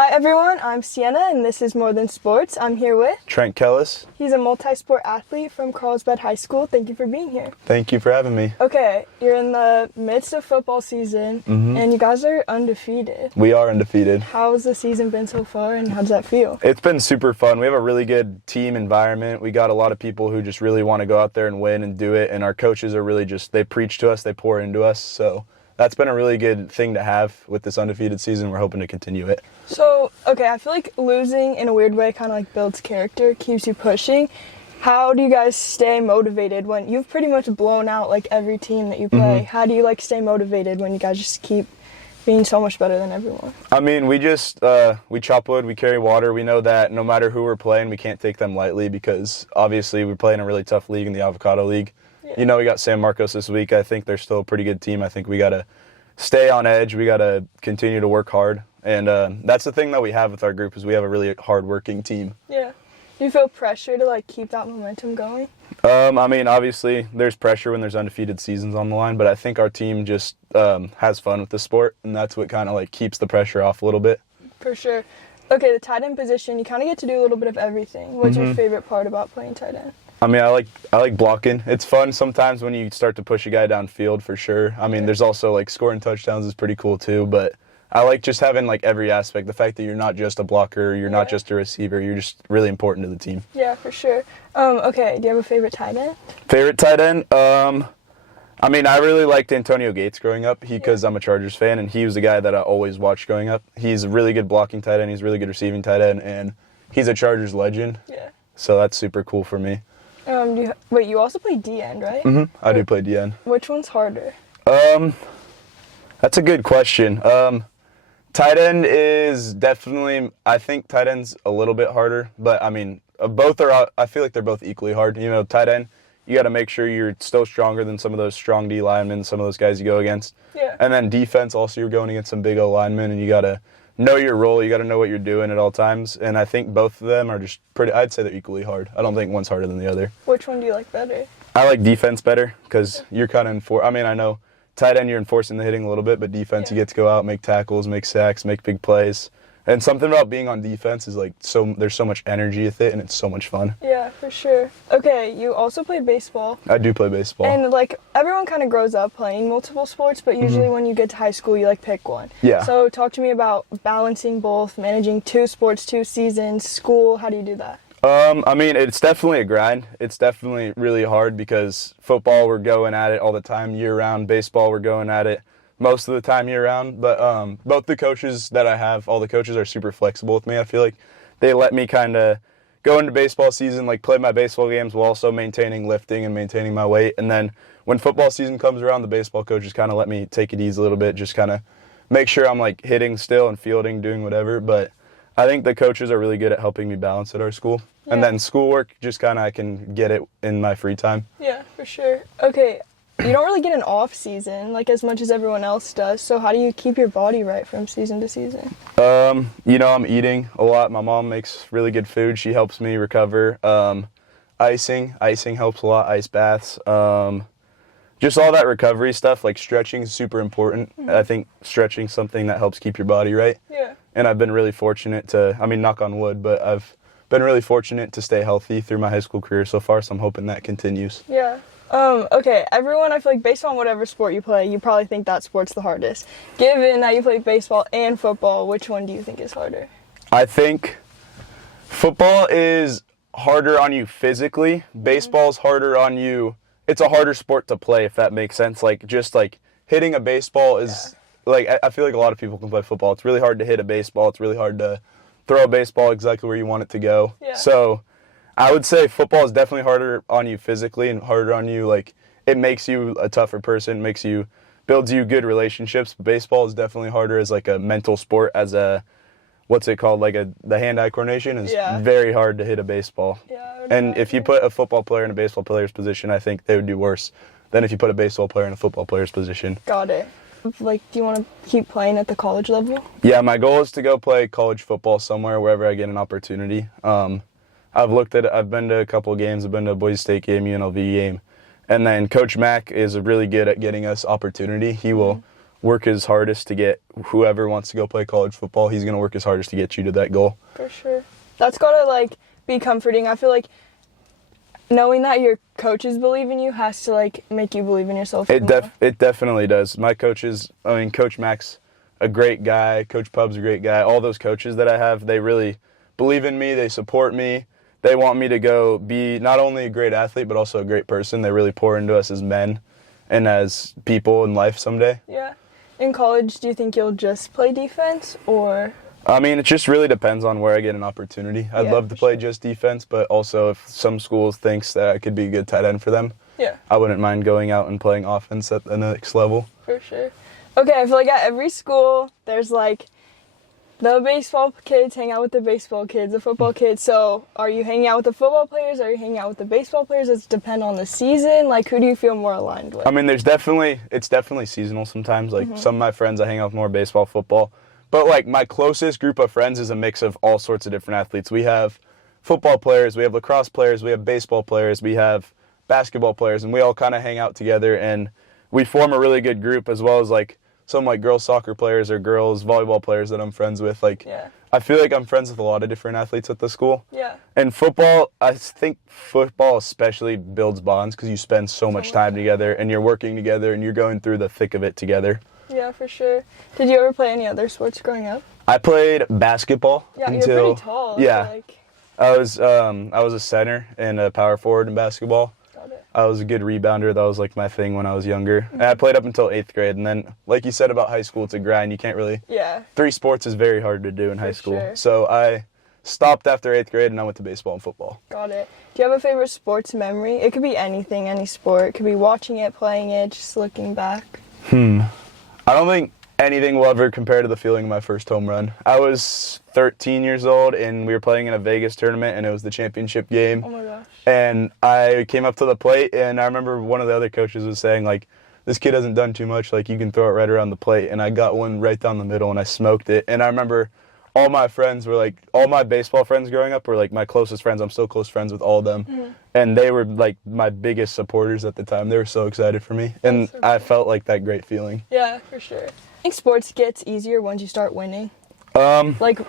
Hi everyone, I'm Sienna and this is More Than Sports. I'm here with Trent Kallas. He's a multi-sport athlete from Carlsbad High School. Thank you for being here. Thank you for having me. Okay, you're in the midst of football season and you guys are undefeated. We are undefeated. How's the season been so far and how does that feel? It's been super fun. We have a really good team environment. We got a lot of people who just really want to go out there and win and do it, and our coaches are really they preach to us, they pour into us, so that's been a really good thing to have with this undefeated season. We're hoping to continue it. So, okay, I feel like losing in a weird way kind of like builds character, keeps you pushing. How do you guys stay motivated when you've pretty much blown out like every team that you play? How do you like stay motivated when you guys just keep being so much better than everyone? I mean, we just, we chop wood, we carry water. We know that no matter who we're playing, we can't take them lightly because obviously we're playing a really tough league in the Avocado League. Yeah. You know, we got San Marcos this week. I think they're still a pretty good team. I think we got to stay on edge. We got to continue to work hard. And that's the thing that we have with our group is we have a really hard-working team. Yeah. Do you feel pressure to like keep that momentum going? I mean, obviously there's pressure when there's undefeated seasons on the line, but I think our team just has fun with the sport, and that's what kind of like keeps the pressure off a little bit. For sure. Okay, the tight end position, you kind of get to do a little bit of everything. What's your favorite part about playing tight end? I mean, I like blocking. It's fun sometimes when you start to push a guy downfield, for sure. I mean, there's also like scoring touchdowns is pretty cool too, but I like just having like every aspect. The fact that you're not just a blocker, you're not just a receiver, you're just really important to the team. Yeah, for sure. Okay, do you have a favorite tight end? Favorite tight end? I mean, I really liked Antonio Gates growing up because I'm a Chargers fan, and he was the guy that I always watched growing up. He's a really good blocking tight end, he's a really good receiving tight end, and he's a Chargers legend. Yeah. So that's super cool for me. Wait, you also play D-end, right? I do play D-end. Which one's harder? That's a good question. Tight end is definitely, I think tight end's a little bit harder, but I mean, both are, I feel like they're both equally hard. You know, tight end, you got to make sure you're still stronger than some of those strong D linemen, some of those guys you go against. Yeah. And then defense, also, you're going against some big O linemen, and you got to know your role, you got to know what you're doing at all times, and I think both of them are just pretty, I'd say they're equally hard. I don't think one's harder than the other. Which one do you like better? I like defense better because you're kind of I mean, I know tight end you're enforcing the hitting a little bit, but defense you get to go out, make tackles, make sacks, make big plays. And something about being on defense is like there's so much energy with it, and it's so much fun. Yeah, for sure. Okay, you also play baseball. I do play baseball. And like everyone kind of grows up playing multiple sports, but usually when you get to high school, you like pick one. Yeah. So talk to me about balancing both, managing 2 sports, 2 seasons, school. How do you do that? I mean, it's definitely a grind. It's definitely really hard because football, we're going at it all the time year-round. Baseball, we're going at it most of the time year-round. But both the coaches that I have, all the coaches are super flexible with me. I feel like they let me kind of go into baseball season, like play my baseball games while also maintaining lifting and maintaining my weight. And then when football season comes around, the baseball coaches kind of let me take it easy a little bit, just kind of make sure I'm like hitting still and fielding, doing whatever. But I think the coaches are really good at helping me balance at our school. Yeah. And then schoolwork, just kind of I can get it in my free time. Yeah, for sure. Okay, you don't really get an off season like as much as everyone else does. So how do you keep your body right from season to season? You know, I'm eating a lot. My mom makes really good food. She helps me recover. Icing helps a lot. Ice baths. Just all that recovery stuff, like stretching is super important. I think stretching is something that helps keep your body right. Yeah. And I've been really fortunate to, I mean, knock on wood, but I've been really fortunate to stay healthy through my high school career so far, so I'm hoping that continues. Yeah. Okay, everyone, I feel like based on whatever sport you play, you probably think that sport's the hardest. Given that you play baseball and football, which one do you think is harder? I think football is harder on you physically. Baseball's harder on you. It's a harder sport to play, if that makes sense. Like, just like hitting a baseball is like, I feel like a lot of people can play football. It's really hard to hit a baseball. It's really hard to throw a baseball exactly where you want it to go. Yeah. So I would say football is definitely harder on you physically and harder on you. Like, it makes you a tougher person, builds you good relationships. Baseball is definitely harder as like a mental sport, as a, what's it called? Like the hand-eye coordination is very hard to hit a baseball. Yeah, and if you put a football player in a baseball player's position, I think they would do worse than if you put a baseball player in a football player's position. Got it. Like, do you want to keep playing at the college level? Yeah, my goal is to go play college football somewhere, wherever I get an opportunity. I've been to a couple of games. I've been to a Boise State game, UNLV game. And then Coach Mack is really good at getting us opportunity. He will work his hardest to get whoever wants to go play college football. He's going to work his hardest to get you to that goal. For sure. That's gotta like be comforting. I feel like knowing that your coaches believe in you has to like make you believe in yourself. It definitely does. My coaches, I mean, Coach Max, a great guy. Coach Pub's a great guy. All those coaches that I have, they really believe in me. They support me. They want me to go be not only a great athlete, but also a great person. They really pour into us as men and as people in life someday. Yeah. In college, do you think you'll just play defense or? I mean, it just really depends on where I get an opportunity. I'd love to play just defense, but also if some schools thinks that I could be a good tight end for them, I wouldn't mind going out and playing offense at the next level. For sure. Okay, I feel like at every school, there's like the baseball kids hang out with the baseball kids, the football kids. So are you hanging out with the football players? Are you hanging out with the baseball players? Does it depend on the season? Like, who do you feel more aligned with? I mean, it's definitely seasonal sometimes. Like, some of my friends, I hang out with more baseball, football. But, like, my closest group of friends is a mix of all sorts of different athletes. We have football players, we have lacrosse players, we have baseball players, we have basketball players, and we all kind of hang out together, and we form a really good group, as well as, like, some, like, girls soccer players or girls volleyball players that I'm friends with. Like, I feel like I'm friends with a lot of different athletes at the school. Yeah. And football, I think football especially builds bonds because you spend so much time together, and you're working together, and you're going through the thick of it together. Yeah, for sure. Did you ever play any other sports growing up? I played basketball until you're pretty tall. Yeah, like... I was a center and a power forward in basketball. Got it. I was a good rebounder. That was like my thing when I was younger. And I played up until 8th grade. And then, like you said about high school, it's a grind. You can't really. Yeah. 3 sports is very hard to do in high school. Sure. So I stopped after 8th grade and I went to baseball and football. Got it. Do you have a favorite sports memory? It could be anything, any sport. It could be watching it, playing it, just looking back. I don't think anything will ever compare to the feeling of my first home run. I was 13 years old, and we were playing in a Vegas tournament, and it was the championship game. Oh my gosh. And I came up to the plate, and I remember one of the other coaches was saying, like, this kid hasn't done too much, like, you can throw it right around the plate. And I got one right down the middle, and I smoked it. And I remember all my friends were, like, all my baseball friends growing up were, like, my closest friends. I'm still close friends with all of them. And they were, like, my biggest supporters at the time. They were so excited for me. And I felt like that great feeling. Yeah, for sure. I think sports gets easier once you start winning. Like,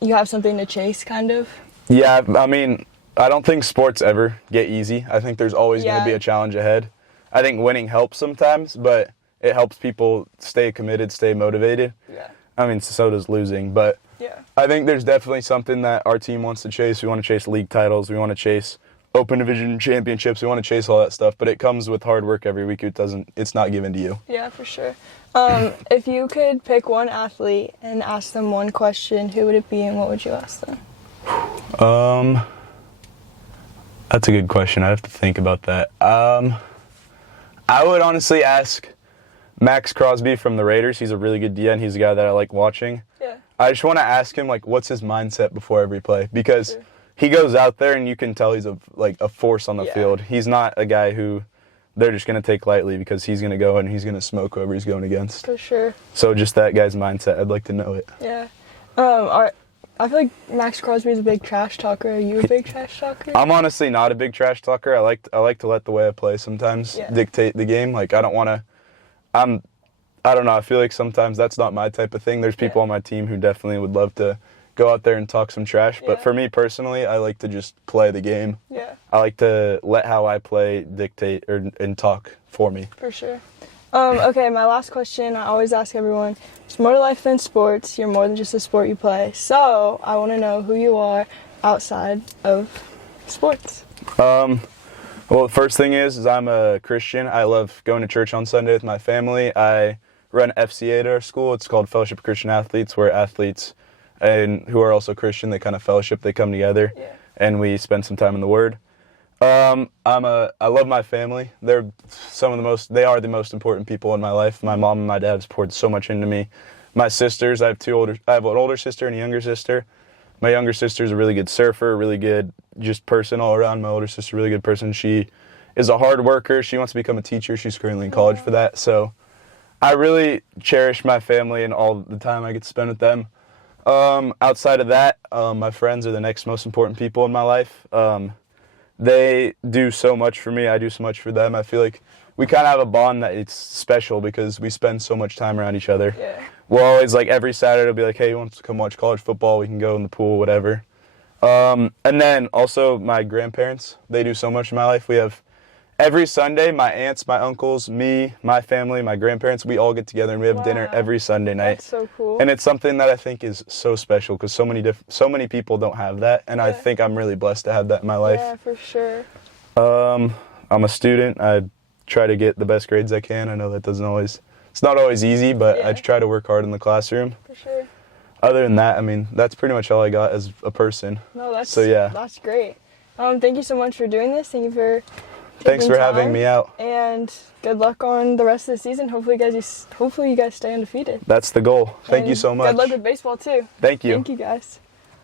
you have something to chase, kind of. Yeah, I mean, I don't think sports ever get easy. I think there's always going to be a challenge ahead. I think winning helps sometimes, but it helps people stay committed, stay motivated. Yeah. I mean, so does losing, but I think there's definitely something that our team wants to chase. We want to chase league titles. We want to chase open division championships. We want to chase all that stuff, but it comes with hard work every week. It's not given to you. Yeah, for sure. If you could pick one athlete and ask them one question, who would it be and what would you ask them? That's a good question. I'd have to think about that. I would honestly ask Max Crosby from the Raiders. He's a really good DN. He's a guy that I like watching. Yeah. I just want to ask him, like, what's his mindset before every play? Because he goes out there and you can tell he's a force on the field. He's not a guy who they're just going to take lightly because he's going to go and he's going to smoke whoever he's going against. For sure. So just that guy's mindset, I'd like to know it. Yeah. I feel like Max Crosby is a big trash talker. Are you a big trash talker? I'm honestly not a big trash talker. I like to let the way I play sometimes dictate the game. Like, I don't want to. I don't know. I feel like sometimes that's not my type of thing. There's people on my team who definitely would love to go out there and talk some trash. But for me personally, I like to just play the game. Yeah. I like to let how I play dictate and talk for me. For sure. Okay, my last question, I always ask everyone, there's more to life than sports. You're more than just a sport you play. So I want to know who you are outside of sports. Well, the first thing is I'm a Christian. I love going to church on Sunday with my family. I run FCA at our school. It's called Fellowship of Christian Athletes, where athletes and who are also Christian, they kind of fellowship, they come together, and we spend some time in the Word. I love my family. They are the most important people in my life. My mom and my dad have poured so much into me. My sisters, I have an older sister and a younger sister. My younger sister is a really good surfer, really good just person all around. My older sister, really good person. She is a hard worker. She wants to become a teacher. She's currently in college for that. So I really cherish my family and all the time I get to spend with them. Outside of that, my friends are the next most important people in my life. They do so much for me. I do so much for them. I feel like we kind of have a bond that it's special because we spend so much time around each other. Yeah. We'll always, like, every Saturday, we'll be like, hey, you want to come watch college football? We can go in the pool, whatever. And then also my grandparents, they do so much in my life. We have every Sunday, my aunts, my uncles, me, my family, my grandparents, we all get together and we have dinner every Sunday night. That's so cool. And it's something that I think is so special because so many people don't have that. And I think I'm really blessed to have that in my life. Yeah, for sure. I'm a student. I try to get the best grades I can. I know that it's not always easy, but I try to work hard in the classroom. For sure. Other than that, I mean, that's pretty much all I got as a person. No, that's that's great. Thank you so much for doing this. Thank you for Thanks for having me out. And good luck on the rest of the season. Hopefully you guys stay undefeated. That's the goal. Thank you so much. Good luck with baseball too. Thank you. Thank you guys.